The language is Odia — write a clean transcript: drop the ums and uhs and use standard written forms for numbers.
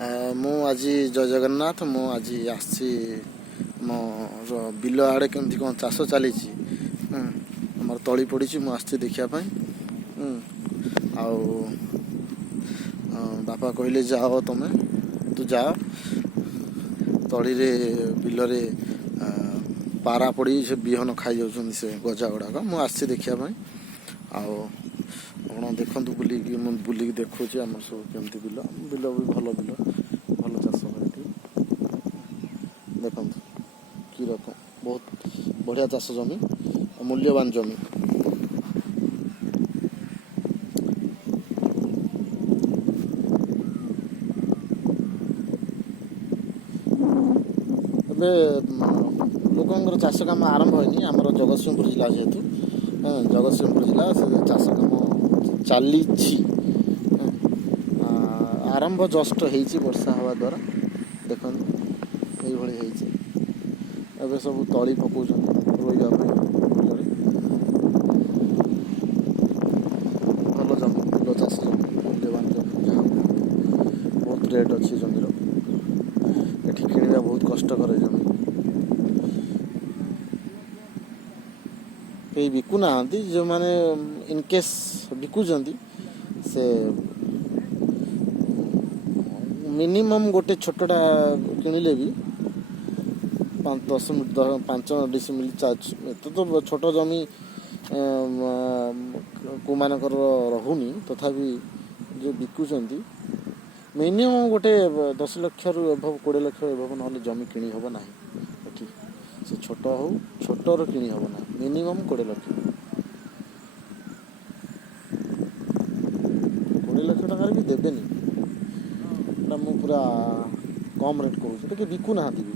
ମୁଁ ଆଜି ଜୟ ଜଗନ୍ନାଥ। ମୁଁ ଆଜି ଆସିଛି ମୋର ବିଲ ଆଡ଼େ କେମିତି କ'ଣ ଚାଷ ଚାଲିଛି। ଆମର ତଳି ପଡ଼ିଛି, ମୁଁ ଆସିଛି ଦେଖିବା ପାଇଁ। ଆଉ ବାପା କହିଲେ ଯାଅ, ତୁ ଯାଅ। ତଳିରେ ବିଲରେ ପାରା ପଡ଼ି ସେ ବିହନ ଖାଇଯାଉଛନ୍ତି, ସେ ଗଜା ଗୁଡ଼ାକ। ମୁଁ ଆସିଛି ଦେଖିବା ପାଇଁ। ଆଉ ଆପଣ ଦେଖନ୍ତୁ, ମୁଁ ବୁଲିକି ଦେଖୁଛି ଆମର ସବୁ କେମିତି ବିଲ ବି ଭଲ ବିଲ, ଭଲ ଚାଷ ହୁଏ ଏଠି। ଦେଖନ୍ତୁ କି ରକମ ବହୁତ ବଢ଼ିଆ ଚାଷ ଜମି, ମୂଲ୍ୟବାନ ଜମି। ଏବେ ଲୋକଙ୍କର ଚାଷ କାମ ଆରମ୍ଭ ହୋଇନି। ଆମର ଜଗତସିଂହପୁର ଜିଲ୍ଲା ଯେହେତୁ, ଜଗତସିଂହପୁର ଜିଲ୍ଲା, ସେ ଚାଷ କାମ ଚାଲିଛି। ଆରମ୍ଭ ଜଷ୍ଟ ହେଇଛି ବର୍ଷା ହେବା ଦ୍ୱାରା। ଦେଖନ୍ତୁ ଏଇଭଳି ହେଇଛି। ଏବେ ସବୁ ତଳି ପକାଉଛନ୍ତି ରୋଇବା ପାଇଁ ବିଲରେ। ଭଲ ଜମି, ବିଲ ଚାଷ ଜମି, ମୂଲ୍ୟବାନ ଜମି। ଯାହା ବହୁତ ରେଟ୍ ଅଛି ଜମିର। ଏଠି କିଣିବା ବହୁତ କଷ୍ଟକର ଜମି। କେହି ବିକୁନାହାନ୍ତି। ଯେଉଁମାନେ ଇନକେସ୍ ବିକୁଛନ୍ତି, ସେ ମିନିମମ୍ ଗୋଟେ ଛୋଟଟା କିଣିଲେ ବି 5 ଡିସିମିଲ୍ ଏତେ ତ ଛୋଟ ଜମି କେଉଁମାନଙ୍କର ରହୁନି। ତଥାପି ଯେଉଁ ବିକୁଛନ୍ତି, ମିନିମମ୍ ଗୋଟେ 10 ଲକ୍ଷରୁ ଏଭବ, 20 ଲକ୍ଷ ଏଭବ, ନହେଲେ ଜମି କିଣି ହେବ ନାହିଁ ଏଠି। ସେ ଛୋଟ ହେଉ, ଛୋଟର କିଣି ହେବ ନାହିଁ। ମିନିମମ୍ 20 ଲକ୍ଷ। 20 ଲକ୍ଷ ଟଙ୍କାରେ ବି ଦେବେନି। ମୁଁ ପୁରା କମ୍ ରେଟ୍ କହୁଛି। ଟିକେ ବିକୁନାହାନ୍ତି ବି।